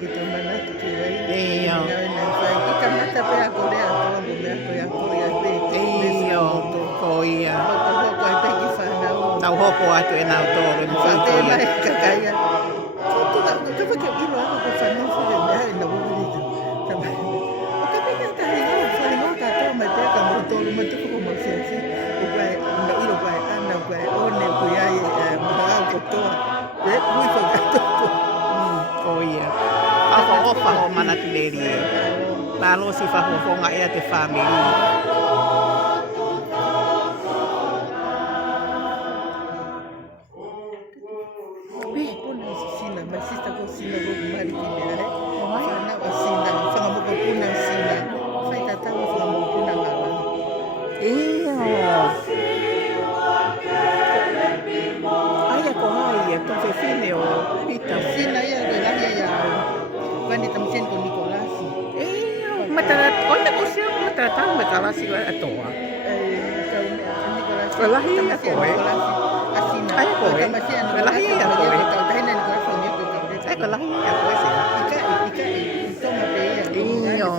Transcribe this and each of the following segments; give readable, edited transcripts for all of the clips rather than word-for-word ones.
kita mana tu kiai. Iyo. Kita mata pe ako le ako mo me ako ya pe. Iyo. Ko ia. Ko ai pe ki fa na o. Tau hoko atu e nau tōre mo Fa te whaikoia. mai kakaya. Tu ka ka ilo ako ko fa no fu me na o ni. Tamai. O ka pe ka ilo fa no ka to mai pe ka mo to mo tu ko mo se se. O ka na ilo ka ana ka o ne ku ya mo ha ko to. E muy fa ka to. Ko ia. Ako ofa ho mana tuleri e. Lalo si whahofonga ea te whamiri. Sina, my sister go sina go mari ki me ai. Fana wa sina, fanga mo ko puna sina. Fai tata mo fanga mo puna ngala. Iyo. Aia ko hai e to fine o pita. Sina ia go la ia. Vani tam sen ko Nicolas. Iyo. Matara, oina ko siya matara tau me kalasi wa atoa. Nicolas. Walahi ia ko e. Asina. Ai ko e. Walahi ia ko e. Taina Nicolas o ni ko. Ai ko lahi ia ko e se. Ika toma pe ia. Iyo.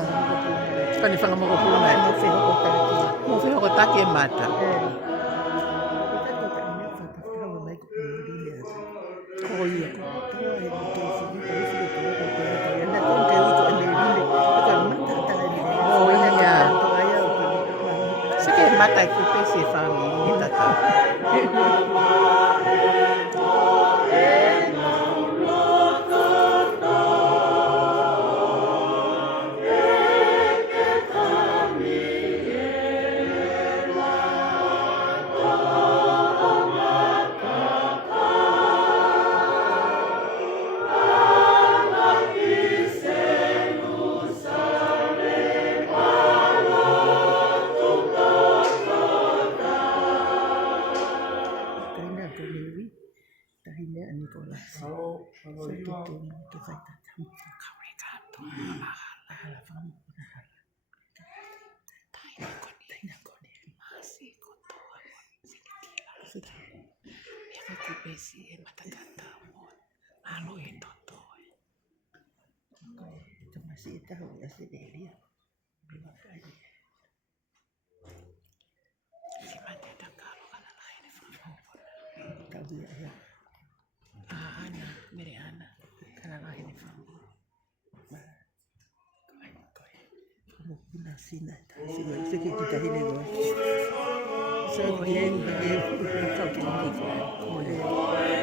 Pani whanga mo ko puna. Mo fe ko ta. Mo whio ko take e mata. Ko ia. Seke e mata e kupe se whamiri e tata. Masih tahu ya si Delia. Si mate da kalo kana lain e whamaupo. Tahu ya. Ana, mere ana. Kana lain e whamaupo. Como puna sina ta. Si que kita hile go. So bien ko ki ni ko.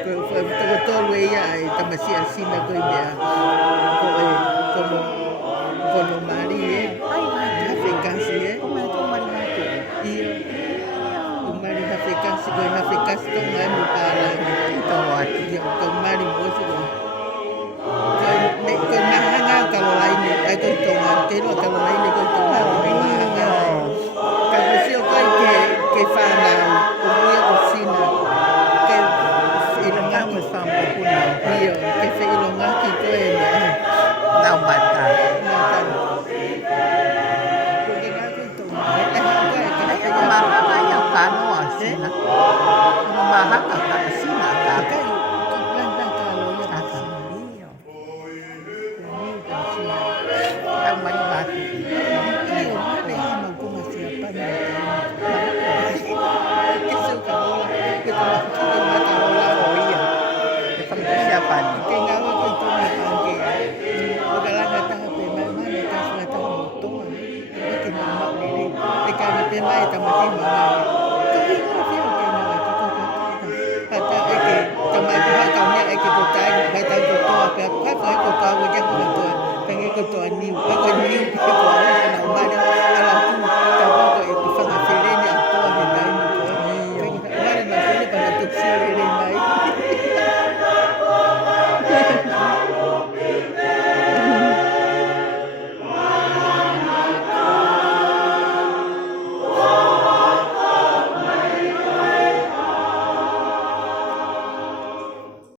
Ko foi todo ella tamasi asina ko dia. Como mari Ai, mate. Africasi Como é que o mari mate? Iya. Mari Africasi ko Africasi ko ngai mo para. Ito ati. Dia ko mari mo si ko. Ko mahanga kalau lain ai ko to lo kalau lain ko to mahanga. Kalau si ko ke fa na ko ia usina. Ke ilonga Kamo whamaupo puna. iyo ke fa ilonga ki ko e na. Nau mata. Ai ko mahanga ia kano asina. Ko mahanga ka asina ka. Ang mari mate. Oh iya. E whamasiapan. Ko